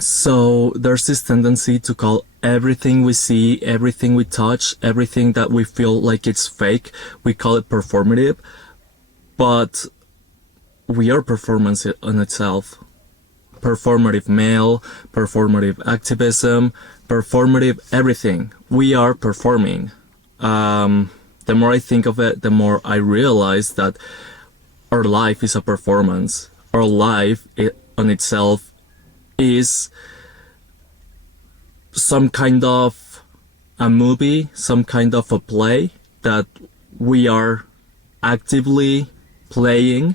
So there's this tendency to call everything we see, everything we touch, everything that we feel like it's fake, we call it performative, but we are performance in itself. Performative male, performative activism, performative everything. We are performing. The more I think of it, the more I realize that our life is a performance. Our life on itself is some kind of a movie, some kind of a play that we are actively playing.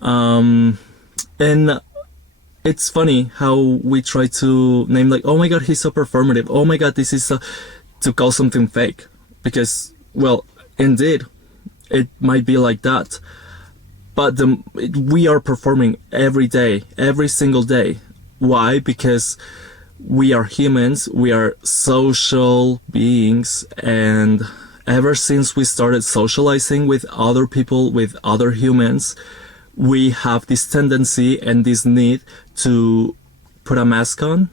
And it's funny how we try to name like, oh my god, he's so performative. Oh my god, this is to call something fake. Because, well, indeed, it might be like that. But we are performing every day, every single day. Why? Because we are humans, we are social beings, and ever since we started socializing with other people, with other humans, we have this tendency and this need to put a mask on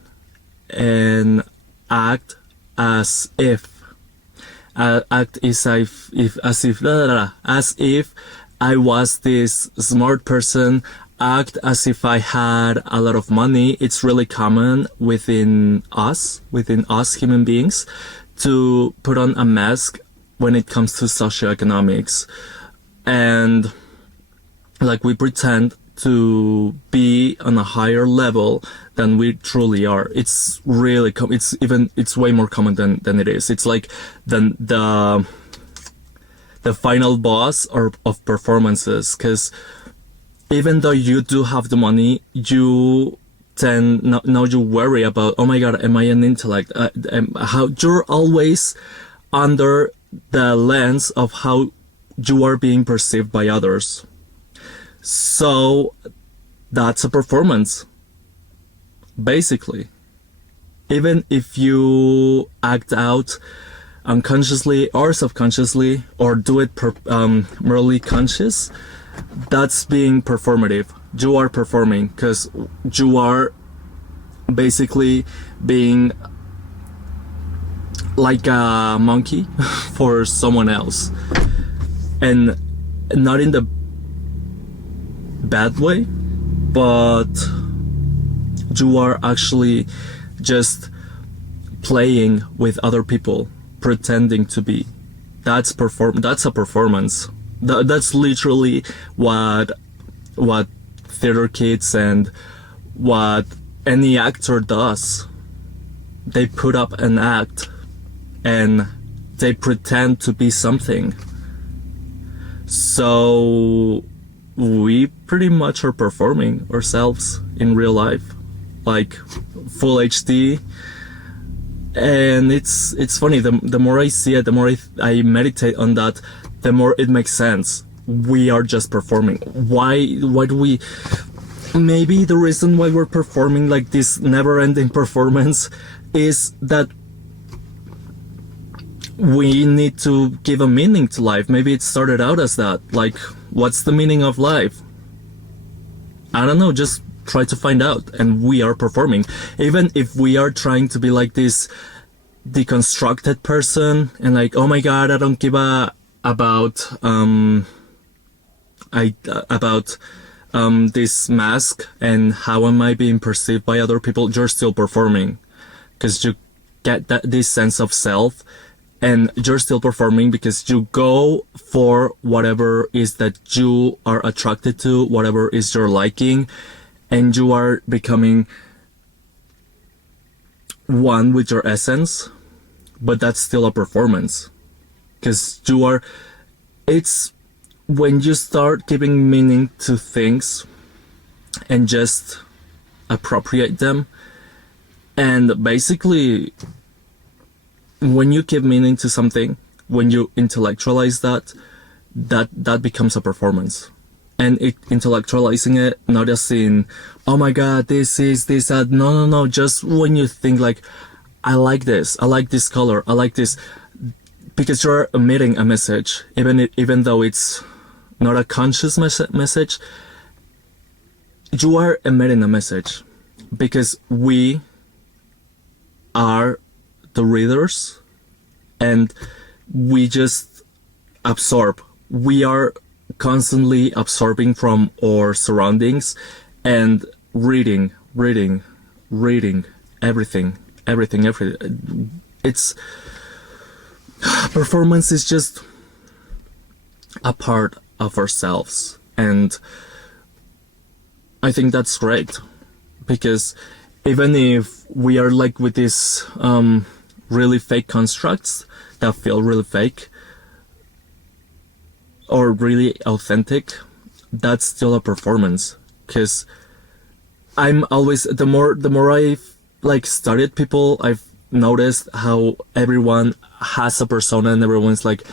and act as if as if I was this smart person, act as if I had a lot of money. It's really common within us human beings, to put on a mask when it comes to socioeconomics. And like we pretend to be on a higher level than we truly are. It's really it's way more common than it is. It's like the final boss of performances, because even though you do have the money, you tend now you worry about, oh my god, am I an intellect? How you're always under the lens of how you are being perceived by others. So that's a performance, basically. Even if you act out unconsciously or subconsciously, or do it merely conscious, that's being performative. You are performing because you are basically being like a monkey for someone else, and not in the bad way, but you are actually just playing with other people, pretending to be. That's a performance. That's literally what theater kids and what any actor does. They put up an act and they pretend to be something. So we pretty much are performing ourselves in real life, like full HD. And it's funny, the more I see it, the more I meditate on that, the more it makes sense. We are just performing. Why do we... Maybe the reason why we're performing like this never-ending performance is that we need to give a meaning to life. Maybe it started out as that. Like, what's the meaning of life? I don't know, just try to find out. And we are performing. Even if we are trying to be like this deconstructed person and like, oh my god, I don't give a about this mask and how am I being perceived by other people, you're still performing. Because you get this sense of self, and you're still performing because you go for whatever is that you are attracted to, whatever is your liking, and you are becoming one with your essence. But that's still a performance, because it's when you start giving meaning to things and just appropriate them. And basically, when you give meaning to something, when you intellectualize that becomes a performance. And intellectualizing it, not just in, oh my god, this is this, that. No. Just when you think like, I like this color, I like this, because you're emitting a message, even though it's not a conscious message, you are emitting a message. because we are the readers, and we just absorb. We are constantly absorbing from our surroundings and reading everything. It's performance is just a part of ourselves, and I think that's great, because even if we are like with these really fake constructs that feel really fake or really authentic, that's still a performance. Because I'm always, the more I've like studied people, I've noticed how everyone has a persona, and everyone's like,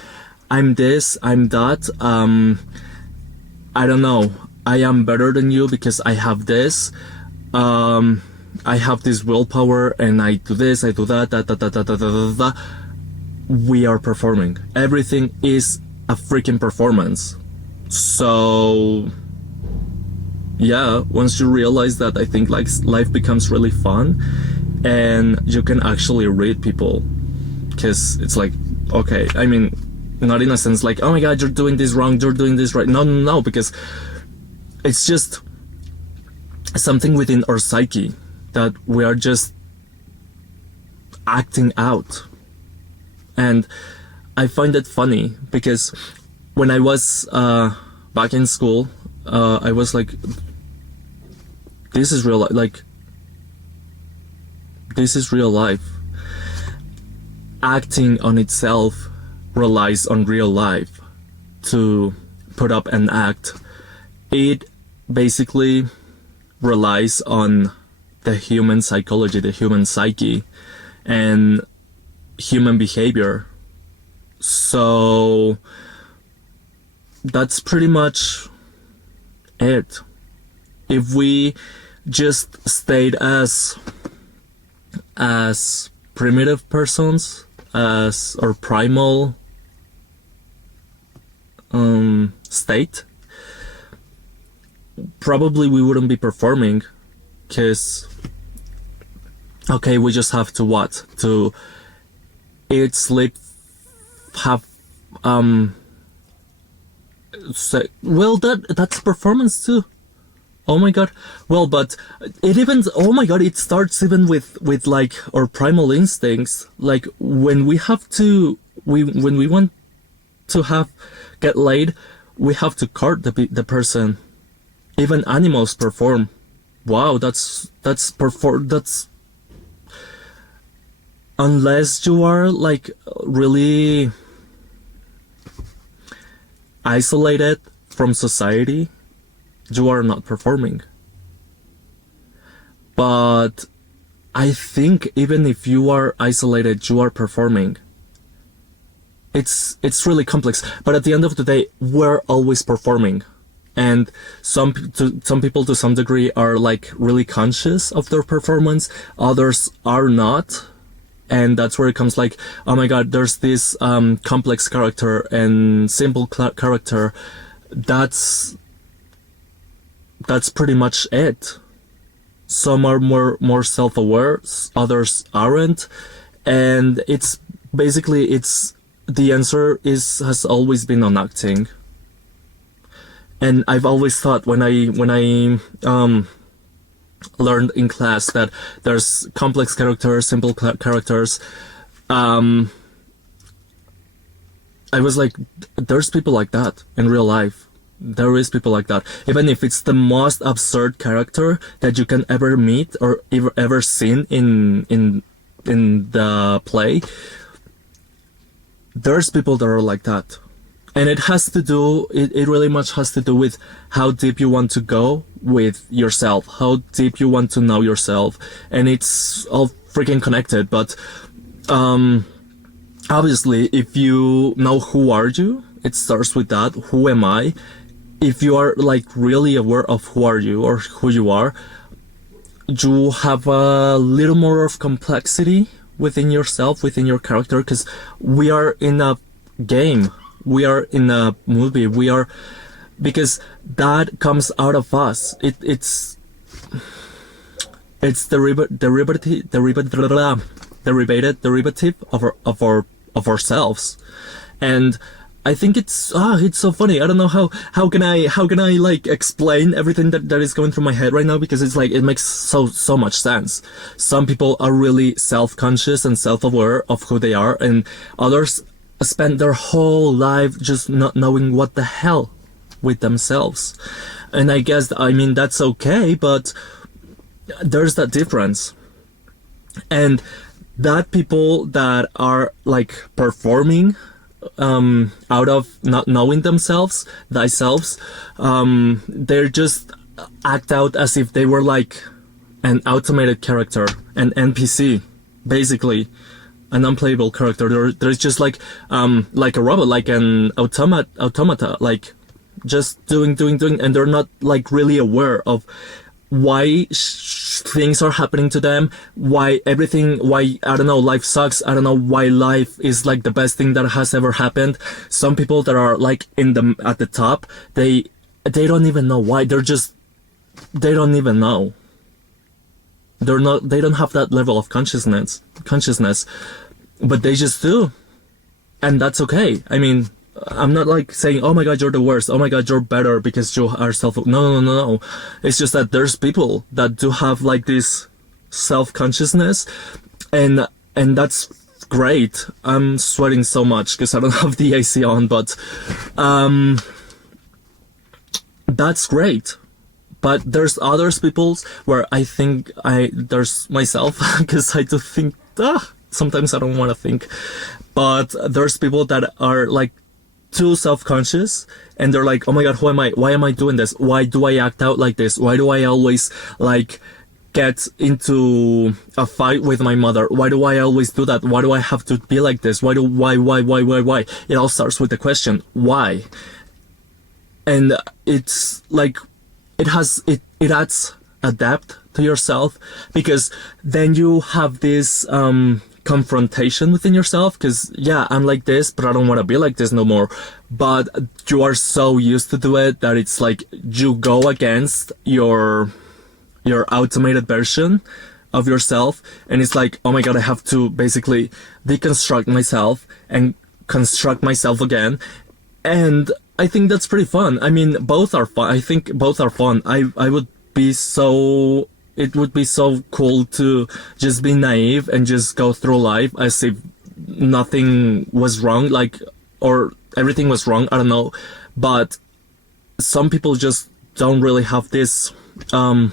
I'm this, I'm that, I don't know, I am better than you because I have this, I have this willpower, and I do this, I do that. We are performing. Everything is a freaking performance. So yeah, once you realize that, I think like life becomes really fun, and you can actually read people, because it's like, okay, I mean, not in a sense like, oh my god, you're doing this wrong, you're doing this right. No, because it's just something within our psyche that we are just acting out. And I find it funny, because when I was back in school, I was like, this is real life. Like, this is real life. Acting on itself relies on real life to put up an act. It basically relies on the human psychology, the human psyche, and human behavior. So that's pretty much it. If we just stayed as primitive persons, as our primal state, probably we wouldn't be performing, because okay, we just have to what? To eat, sleep, have well, that's performance too. Oh my god. Well, but it even, oh my god, it starts even with like our primal instincts. Like when we have to, when we want to get laid, we have to court the person. Even animals perform. Wow, that's unless you are like really isolated from society, you are not performing. But I think even if you are isolated, you are performing. It's really complex, but at the end of the day, we're always performing. And some people to some degree are like really conscious of their performance, others are not. And that's where it comes like, oh my god, there's this complex character and simple character. That's pretty much it. Some are more self-aware, others aren't, and it's basically the answer has always been on acting. And I've always thought when I learned in class that there's complex characters, simple characters, I was like, there's people like that in real life. There is people like that. Even if it's the most absurd character that you can ever meet or ever seen in the play, there's people that are like that. And it really much has to do with how deep you want to go with yourself, how deep you want to know yourself. And it's all freaking connected. But obviously, if you know who are you, it starts with that. Who am I? If you are like really aware of who are you or who you are, you have a little more of complexity within yourself, within your character, because we are in a game. We are in a movie. Because that comes out of us. it's derivative of ourselves. And I think it's so funny. I don't know how can I like explain everything that is going through my head right now, because it's like it makes so much sense. Some people are really self-conscious and self-aware of who they are, and others spend their whole life just not knowing what the hell with themselves. And I guess, I mean, that's okay, but there's that difference. And that people that are like performing out of not knowing themselves, they're just act out as if they were like an automated character, an NPC, basically, an unplayable character. There's just like a robot, like an automata, like just doing, and they're not like really aware of why things are happening to them, why I don't know, life sucks. I don't know why life is like the best thing that has ever happened. Some people that are like at the top, they don't even know why. They don't even know. They don't have that level of consciousness, but they just do. And that's okay. I mean, I'm not like saying, oh my god, you're the worst, oh my god, you're better because you are no. It's just that there's people that do have like this self-consciousness, and that's great. I'm sweating so much because I don't have the AC on, but that's great. But there's others peoples where I think there's myself, because I do think, sometimes I don't want to think, but there's people that are like too self-conscious, and they're like, oh my god, who am I? Why am I doing this? Why do I act out like this? Why do I always like get into a fight with my mother? Why do I always do that? Why do I have to be like this? Why? It all starts with the question, why? And it's like, it adds a depth to yourself, because then you have this confrontation within yourself, because yeah, I'm like this, but I don't want to be like this no more. But you are so used to do it that it's like you go against your automated version of yourself, and it's like, oh my god, I have to basically deconstruct myself and construct myself again. And I think that's pretty fun. I mean, both are fun. I think both are fun. It would be so cool to just be naive and just go through life as if nothing was wrong, like, or everything was wrong. I don't know. But some people just don't really have this, don't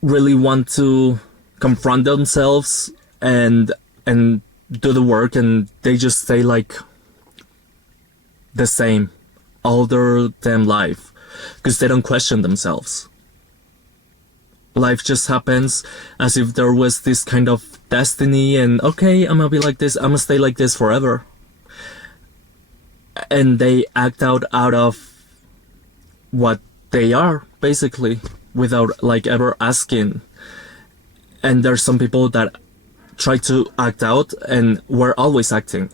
really want to confront themselves and do the work, and they just stay like the same all their damn life, because they don't question themselves. Life just happens as if there was this kind of destiny, and okay, I'm gonna be like this, I'm gonna stay like this forever. And they act out of what they are, basically, without like ever asking. And there's some people that try to act out, and we're always acting.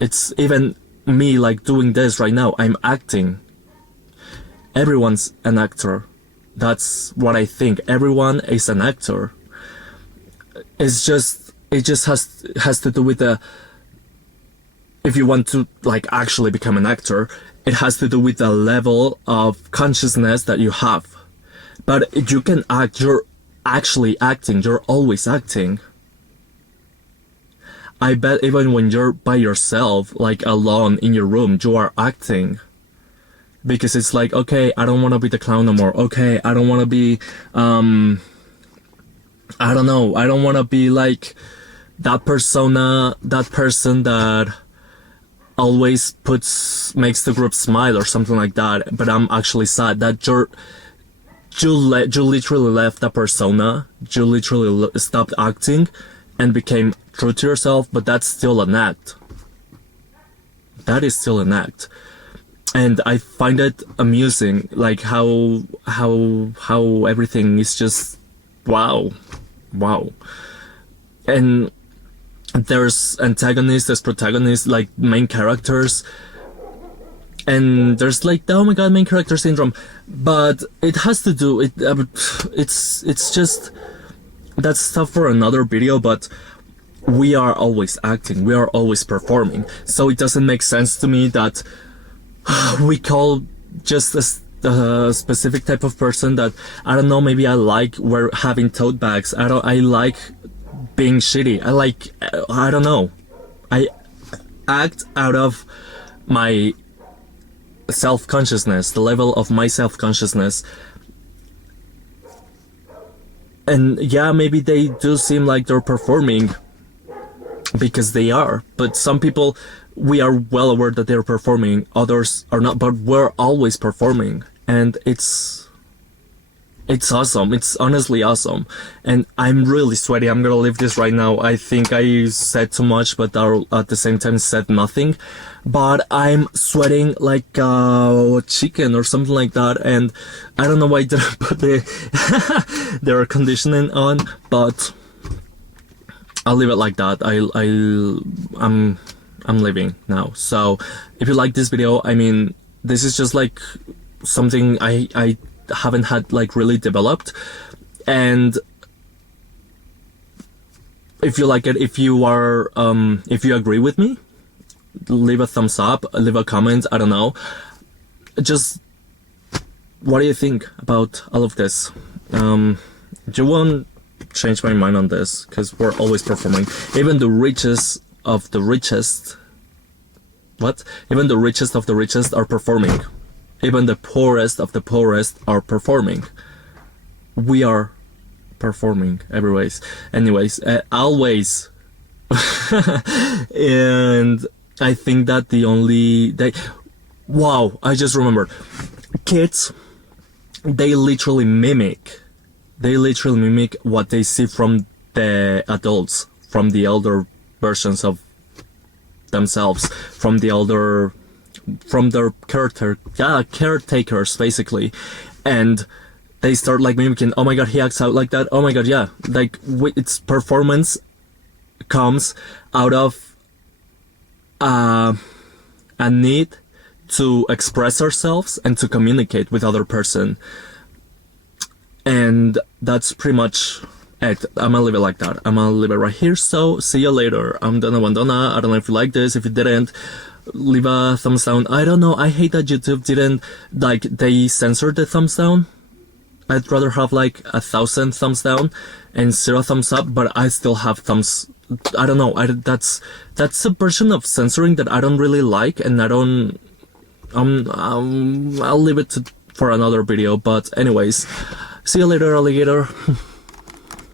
It's even me, like doing this right now, I'm acting. Everyone's an actor. That's what I think. Everyone is an actor. It just has to do with if you want to like actually become an actor, it has to do with the level of consciousness that you have. But you can act, you're actually acting, you're always acting. I bet even when you're by yourself, like alone in your room, you are acting. Because it's like, okay, I don't want to be the clown no more. Okay, I don't want to be, I don't know, I don't want to be like that persona, that person that always makes the group smile or something like that. But I'm actually sad that you literally left that persona. You literally stopped acting and became true to yourself, but that's still an act. That is still an act. And I find it amusing, like how everything is just wow. And there's antagonists, there's protagonists, like main characters. and there's like the, oh my god, main character syndrome, but it has to do it's just that's stuff for another video. But we are always acting, we are always performing, so it doesn't make sense to me that we call just a specific type of person that, I don't know, maybe I like we're having tote bags, I like being shitty, I don't know, I act out of my self-consciousness, the level of my self-consciousness. And yeah, maybe they do seem like they're performing, because they are, but some people, we are well aware that they're performing, others are not, but we're always performing, and it's awesome. It's honestly awesome. And I'm really sweaty. I'm gonna leave this right now. I think I said too much, but at the same time said nothing. But I'm sweating like a chicken or something like that. And I don't know why I didn't put the air conditioning on, but I'll leave it like that. I'm leaving now. So if you like this video, I mean, this is just like something I haven't had like really developed, and if you like it, if you agree with me, leave a thumbs up, leave a comment, I don't know, just what do you think about all of this? You won't change my mind on this, because we're always performing. Even the richest of the richest even the richest of the richest are performing. Even the poorest of the poorest are performing. We are performing anyways, always. And I think that wow, I just remembered, kids, they literally mimic what they see from the adults, from the elder versions of themselves, from their caretakers, basically. And they start like mimicking, oh my god, he acts out like that, oh my god, yeah, like its performance comes out of a need to express ourselves and to communicate with other person. And that's pretty much it. I'm gonna leave it like that. I'm gonna leave it right here. So see you later. I'm Donna Wandona. I don't know if you like this. If you didn't, leave a thumbs down. I don't know, I hate that YouTube didn't, like, they censored the thumbs down. I'd rather have like 1,000 thumbs down and 0 thumbs up, but I still have thumbs. I don't know, that's a version of censoring that I don't really like, and I don't, I'll leave it for another video. But anyways, see you later, alligator.